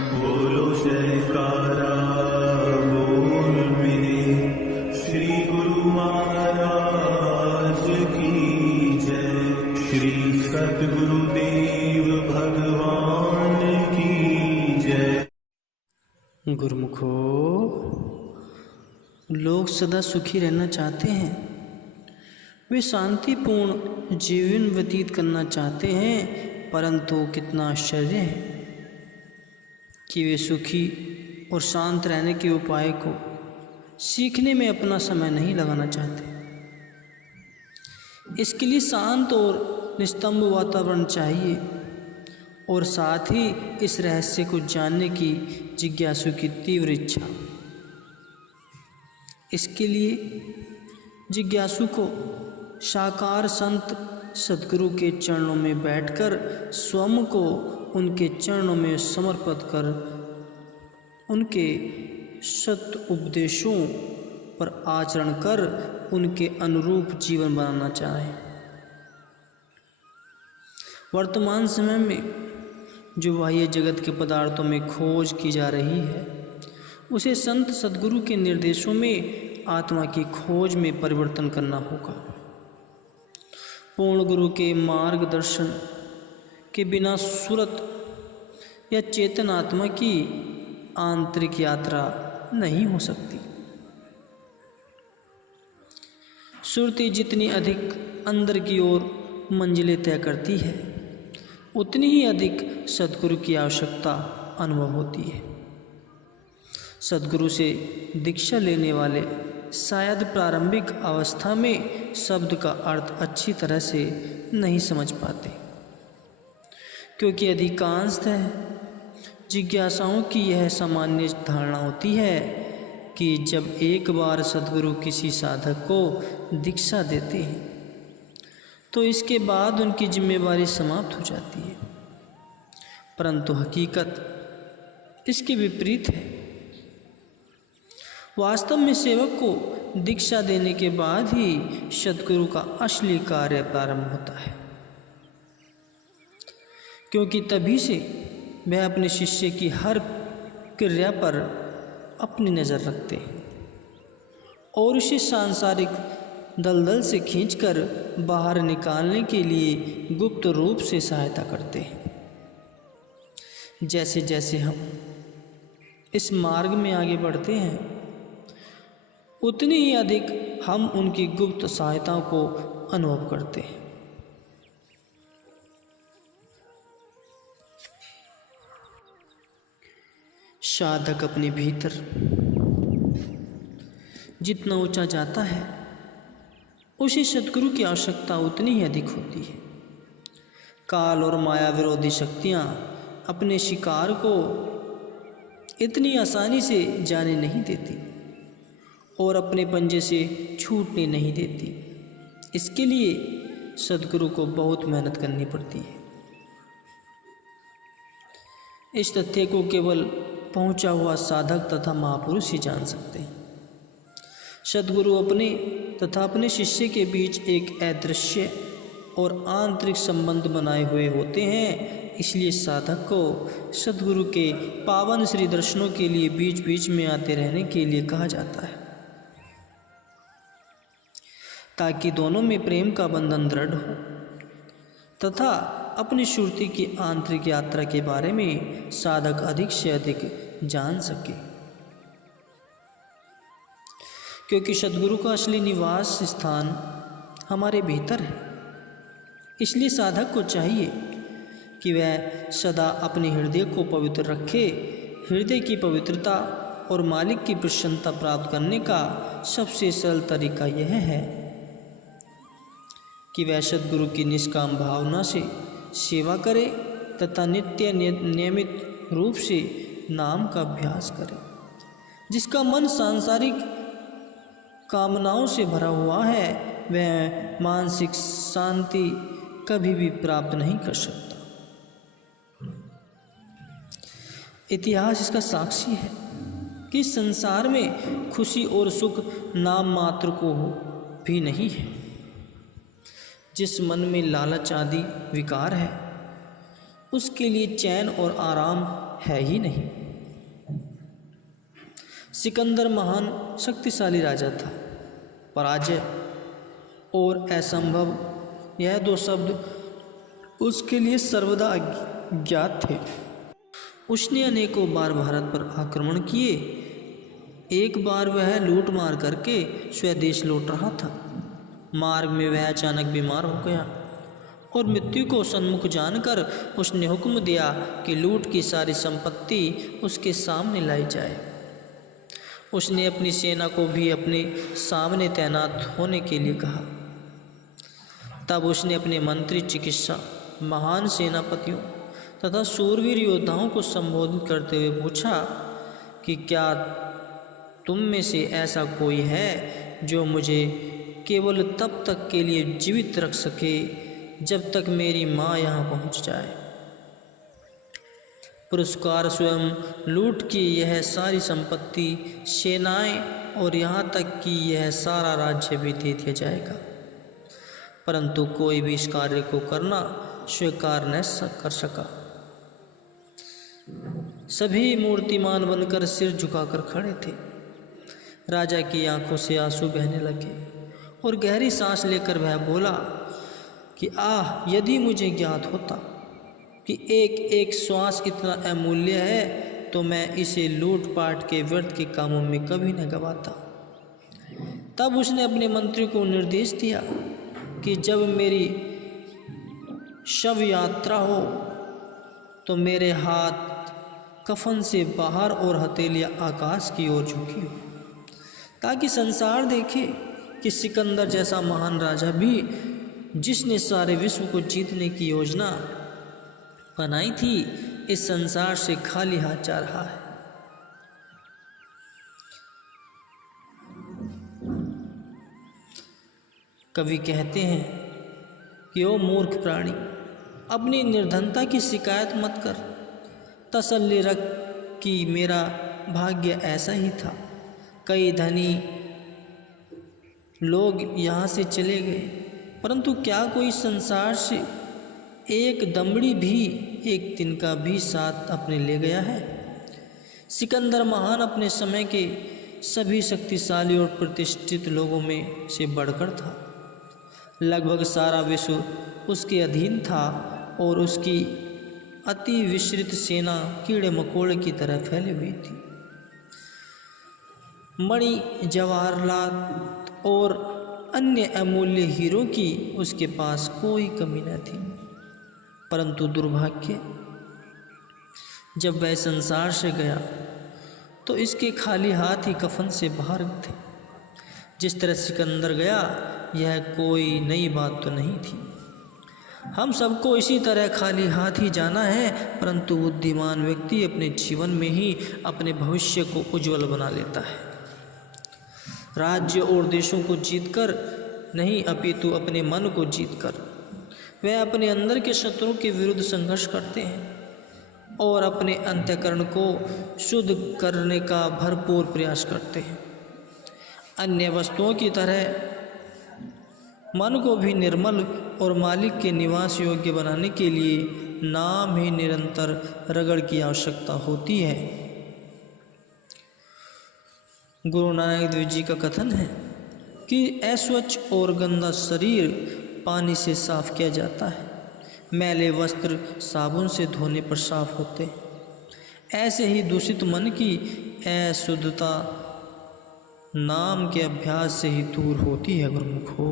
बोलो जयकारा बोल मेरे श्री गुरु महाराज की जय। श्री सद्गुरुदेव भगवान की जय। गुरुमुखो, लोग सदा सुखी रहना चाहते हैं। वे शांतिपूर्ण जीवन व्यतीत करना चाहते हैं, परंतु कितना आश्चर्य है कि वे सुखी और शांत रहने के उपाय को सीखने में अपना समय नहीं लगाना चाहते। इसके लिए शांत और निस्तंभ वातावरण चाहिए और साथ ही इस रहस्य को जानने की जिज्ञासु की तीव्र इच्छा। इसके लिए जिज्ञासु को साकार संत सद्गुरु के चरणों में बैठकर स्वयं को उनके चरणों में समर्पित कर उनके सत उपदेशों पर आचरण कर उनके अनुरूप जीवन बनाना चाहें। वर्तमान समय में जो बाह्य जगत के पदार्थों में खोज की जा रही है, उसे संत सद्गुरु के निर्देशों में आत्मा की खोज में परिवर्तन करना होगा। पूर्ण गुरु के मार्गदर्शन के बिना सुरत या चेतन आत्मा की आंतरिक यात्रा नहीं हो सकती। सुरती जितनी अधिक अंदर की ओर मंजिलें तय करती है, उतनी ही अधिक सद्गुरु की आवश्यकता अनुभव होती है। सद्गुरु से दीक्षा लेने वाले शायद प्रारंभिक अवस्था में शब्द का अर्थ अच्छी तरह से नहीं समझ पाते, क्योंकि अधिकांशतः जिज्ञासाओं की यह सामान्य धारणा होती है कि जब एक बार सद्गुरु किसी साधक को दीक्षा देते हैं तो इसके बाद उनकी जिम्मेवारी समाप्त हो जाती है, परंतु हकीकत इसके विपरीत है। वास्तव में सेवक को दीक्षा देने के बाद ही सद्गुरु का असली कार्य प्रारंभ होता है, क्योंकि तभी से वह अपने शिष्य की हर क्रिया पर अपनी नज़र रखते हैं और उसे सांसारिक दलदल से खींचकर बाहर निकालने के लिए गुप्त रूप से सहायता करते हैं। जैसे जैसे हम इस मार्ग में आगे बढ़ते हैं, उतनी ही अधिक हम उनकी गुप्त सहायता को अनुभव करते हैं। साधक अपने भीतर जितना ऊंचा जाता है, उसे सद्गुरु की आवश्यकता उतनी ही अधिक होती है। काल और माया विरोधी शक्तियाँ अपने शिकार को इतनी आसानी से जाने नहीं देती और अपने पंजे से छूटने नहीं देती। इसके लिए सद्गुरु को बहुत मेहनत करनी पड़ती है। इस तथ्य को केवल पहुंचा हुआ साधक तथा महापुरुष ही जान सकते हैं। सद्गुरु अपने तथा अपने शिष्य के बीच एक अदृश्य और आंतरिक संबंध बनाए हुए होते हैं। इसलिए साधक को सद्गुरु के पावन श्री दर्शनों के लिए बीच बीच में आते रहने के लिए कहा जाता है, ताकि दोनों में प्रेम का बंधन दृढ़ हो तथा अपनी श्रुति की आंतरिक यात्रा के बारे में साधक अधिक से अधिक जान सके। क्योंकि सद्गुरु का असली निवास स्थान हमारे भीतर है, इसलिए साधक को चाहिए कि वह सदा अपने हृदय को पवित्र रखे। हृदय की पवित्रता और मालिक की प्रसन्नता प्राप्त करने का सबसे सरल तरीका यह है कि वह सद्गुरु की निष्काम भावना से सेवा करे तथा नित्य नियमित रूप से नाम का अभ्यास करे। जिसका मन सांसारिक कामनाओं से भरा हुआ है, वह मानसिक शांति कभी भी प्राप्त नहीं कर सकता। इतिहास इसका साक्षी है कि संसार में खुशी और सुख नाम मात्र को भी नहीं है। जिस मन में लालच आदि विकार है, उसके लिए चैन और आराम है ही नहीं। सिकंदर महान शक्तिशाली राजा था। पराजय और असंभव, यह दो शब्द उसके लिए सर्वदा ज्ञात थे। उसने अनेकों बार भारत पर आक्रमण किए। एक बार वह लूट मार करके स्वदेश लौट रहा था। मार्ग में वह अचानक बीमार हो गया और मृत्यु को सन्मुख जानकर उसने हुक्म दिया कि लूट की सारी संपत्ति उसके सामने लाई जाए। उसने अपनी सेना को भी अपने सामने तैनात होने के लिए कहा। तब उसने अपने मंत्री, चिकित्सा, महान सेनापतियों तथा शूरवीर योद्धाओं को संबोधित करते हुए पूछा कि क्या तुम में से ऐसा कोई है जो मुझे केवल तब तक के लिए जीवित रख सके जब तक मेरी माँ यहाँ पहुँच जाए। पुरस्कार स्वयं लूट की यह सारी संपत्ति, सेनाएं और यहाँ तक कि यह सारा राज्य भी दे दिया जाएगा, परंतु कोई भी इस कार्य को करना स्वीकार न कर सका। सभी मूर्तिमान बनकर सिर झुकाकर खड़े थे। राजा की आंखों से आंसू बहने लगे और गहरी सांस लेकर वह बोला कि आह, यदि मुझे ज्ञात होता कि एक एक श्वास इतना अमूल्य है तो मैं इसे लूटपाट के व्यर्थ के कामों में कभी न गवाता। तब उसने अपने मंत्री को निर्देश दिया कि जब मेरी शव यात्रा हो तो मेरे हाथ कफन से बाहर और हथेलियाँ आकाश की ओर झुकी हो, ताकि संसार देखे कि सिकंदर जैसा महान राजा भी, जिसने सारे विश्व को जीतने की योजना बनाई थी, इस संसार से खाली हाथ जा रहा है। कवि कहते हैं कि ओ मूर्ख प्राणी, अपनी निर्धनता की शिकायत मत कर, तसल्ली रख कि मेरा भाग्य ऐसा ही था। कई धनी लोग यहाँ से चले गए, परंतु क्या कोई संसार से एक दमड़ी भी, एक तिनका भी साथ अपने ले गया है? सिकंदर महान अपने समय के सभी शक्तिशाली और प्रतिष्ठित लोगों में से बढ़कर था। लगभग सारा विश्व उसके अधीन था और उसकी अति विस्तृत सेना कीड़े मकोड़े की तरह फैली हुई थी। मणि, जवाहरात और अन्य अमूल्य हीरों की उसके पास कोई कमी न थी, परंतु दुर्भाग्य, जब वह संसार से गया तो इसके खाली हाथ ही कफन से बाहर थे। जिस तरह सिकंदर गया, यह कोई नई बात तो नहीं थी। हम सबको इसी तरह खाली हाथ ही जाना है, परंतु बुद्धिमान व्यक्ति अपने जीवन में ही अपने भविष्य को उज्जवल बना लेता है। राज्य और देशों को जीतकर नहीं, अपितु अपने मन को जीतकर वे अपने अंदर के शत्रुओं के विरुद्ध संघर्ष करते हैं और अपने अंतःकरण को शुद्ध करने का भरपूर प्रयास करते हैं। अन्य वस्तुओं की तरह मन को भी निर्मल और मालिक के निवास योग्य बनाने के लिए नाम ही निरंतर रगड़ की आवश्यकता होती है। गुरु नानक देव जी का कथन है कि अस्वच्छ और गंदा शरीर पानी से साफ किया जाता है, मैले वस्त्र साबुन से धोने पर साफ होते हैं। ऐसे ही दूषित मन की अशुद्धता नाम के अभ्यास से ही दूर होती है। गुरुमुखो।